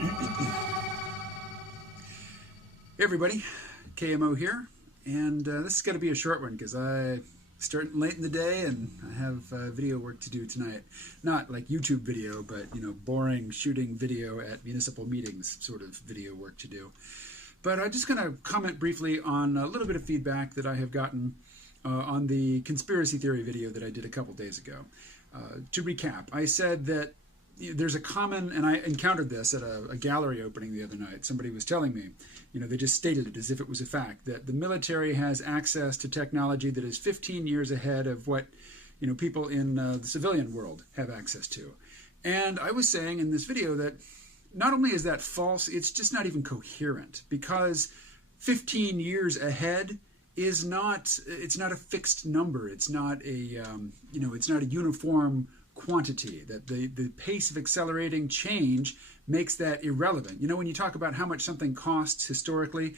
Hey everybody, KMO here, and this is going to be a short one because I started late in the day and I have video work to do tonight. Not like YouTube video, but boring shooting video at municipal meetings sort of video work to do. But I'm just going to comment briefly on a little bit of feedback that I have gotten on the conspiracy theory video that I did a couple days ago. To recap, I said that there's a common, and I encountered this at a gallery opening the other night. Somebody was telling me, they just stated it as if it was a fact, that the military has access to technology that is 15 years ahead of what, people in the civilian world have access to. And I was saying in this video that not only is that false, it's just not even coherent, because 15 years ahead is not, it's not a fixed number. It's not a, it's not a uniform quantity. That the pace of accelerating change makes that irrelevant. When you talk about how much something costs historically,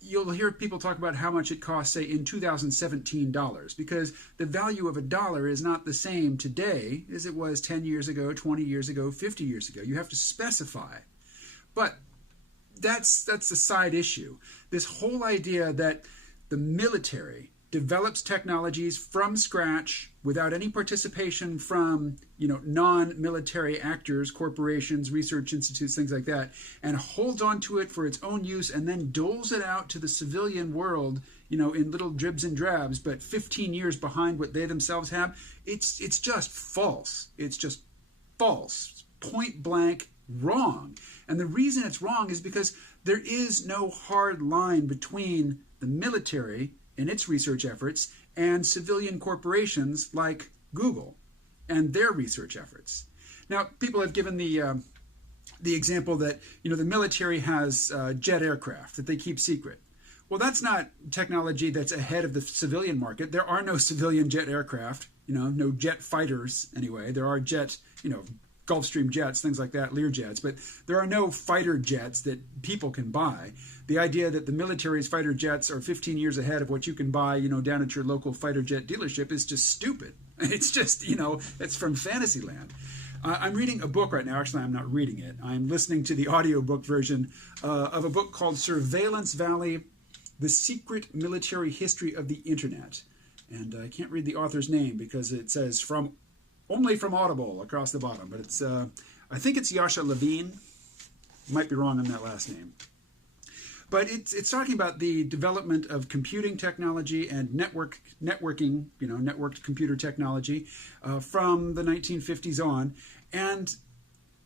you'll hear people talk about how much it costs, say, in 2017 dollars, because the value of a dollar is not the same today as it was 10 years ago, 20 years ago, 50 years ago. You have to specify. But that's the side issue. This whole idea that the military develops technologies from scratch without any participation from, non-military actors, corporations, research institutes, things like that, and holds on to it for its own use and then doles it out to the civilian world, in little dribs and drabs, but 15 years behind what they themselves have. It's just false. It's just false. Point blank wrong. And the reason it's wrong is because there is no hard line between the military in its research efforts and civilian corporations like Google and their research efforts. Now, people have given the example that the military has jet aircraft that they keep secret. Well, that's not technology that's ahead of the civilian market. There are no civilian jet aircraft, no jet fighters anyway. There are jet, Gulfstream jets, things like that, Learjets, but there are no fighter jets that people can buy. The idea that the military's fighter jets are 15 years ahead of what you can buy, down at your local fighter jet dealership is just stupid. It's just, it's from Fantasyland. I'm reading a book right now. Actually, I'm not reading it. I'm listening to the audiobook version of a book called Surveillance Valley, The Secret Military History of the Internet. And I can't read the author's name because it says only from Audible across the bottom. But it's, I think it's Yasha Levine. Might be wrong on that last name. But it's talking about the development of computing technology and networking, networked computer technology from the 1950s on. And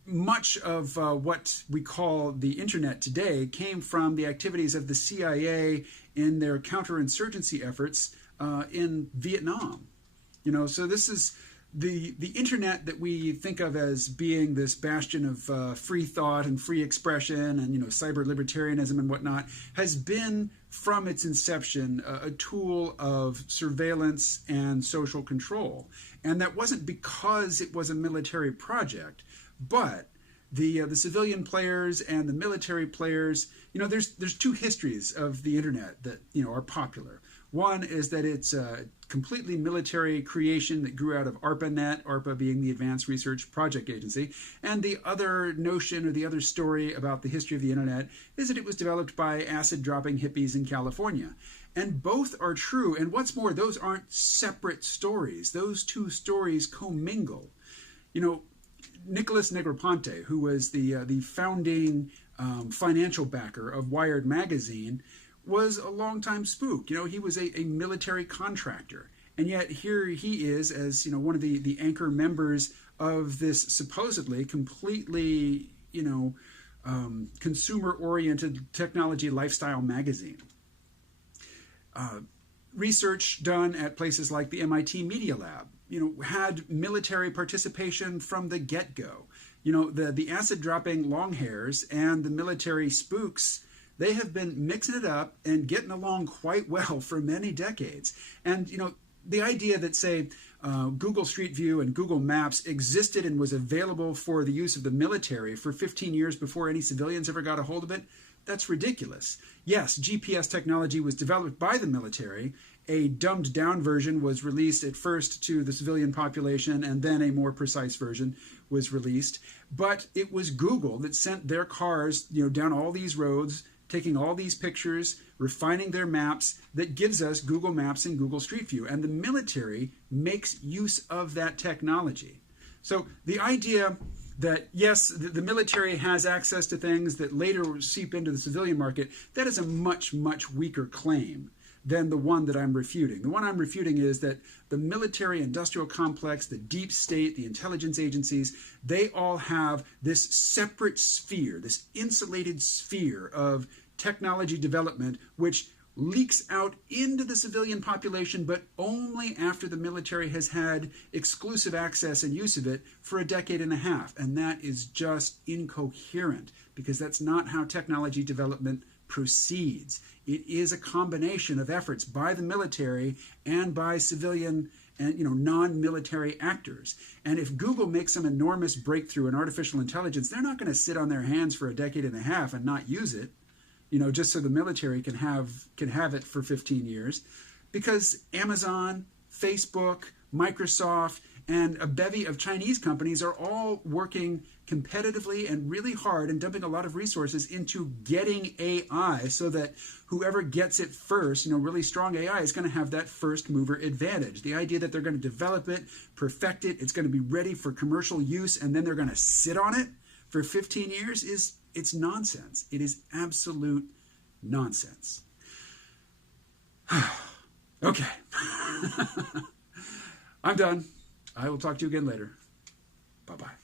much of what we call the internet today came from the activities of the CIA in their counterinsurgency efforts in Vietnam. So this is the internet that we think of as being this bastion of free thought and free expression and cyber libertarianism and whatnot has been from its inception a tool of surveillance and social control. And that wasn't because it was a military project, but the civilian players and the military players, there's two histories of the internet that are popular. One is that it's a completely military creation that grew out of ARPANET, ARPA being the Advanced Research Project Agency. And the other notion or the other story about the history of the internet is that it was developed by acid-dropping hippies in California. And both are true. And what's more, those aren't separate stories. Those two stories commingle. Nicholas Negroponte, who was the founding financial backer of Wired magazine, was a longtime spook. He was a military contractor. And yet here he is as, one of the anchor members of this supposedly completely, consumer-oriented technology lifestyle magazine. Research done at places like the MIT Media Lab, had military participation from the get-go. The acid-dropping long hairs and the military spooks, they have been mixing it up and getting along quite well for many decades. And, the idea that, say, Google Street View and Google Maps existed and was available for the use of the military for 15 years before any civilians ever got a hold of it, that's ridiculous. Yes, GPS technology was developed by the military. A dumbed-down version was released at first to the civilian population, and then a more precise version was released, but it was Google that sent their cars, down all these roads, taking all these pictures, refining their maps, that gives us Google Maps and Google Street View. And the military makes use of that technology. So the idea that, yes, the military has access to things that later seep into the civilian market, that is a much, much weaker claim than the one that I'm refuting. The one I'm refuting is that the military-industrial complex, the deep state, the intelligence agencies, they all have this separate sphere, this insulated sphere of technology development, which leaks out into the civilian population, but only after the military has had exclusive access and use of it for a decade and a half. And that is just incoherent, because that's not how technology development proceeds. It is a combination of efforts by the military and by civilian and non-military actors. And if Google makes some enormous breakthrough in artificial intelligence, they're not going to sit on their hands for a decade and a half and not use it, just so the military can have it for 15 years, because Amazon, Facebook, Microsoft, and a bevy of Chinese companies are all working competitively and really hard and dumping a lot of resources into getting AI, so that whoever gets it first, really strong AI, is going to have that first mover advantage. The idea that they're going to develop it, perfect it, it's going to be ready for commercial use, and then they're going to sit on it for 15 years it's nonsense. It is absolute nonsense. Okay. I'm done. I will talk to you again later. Bye-bye.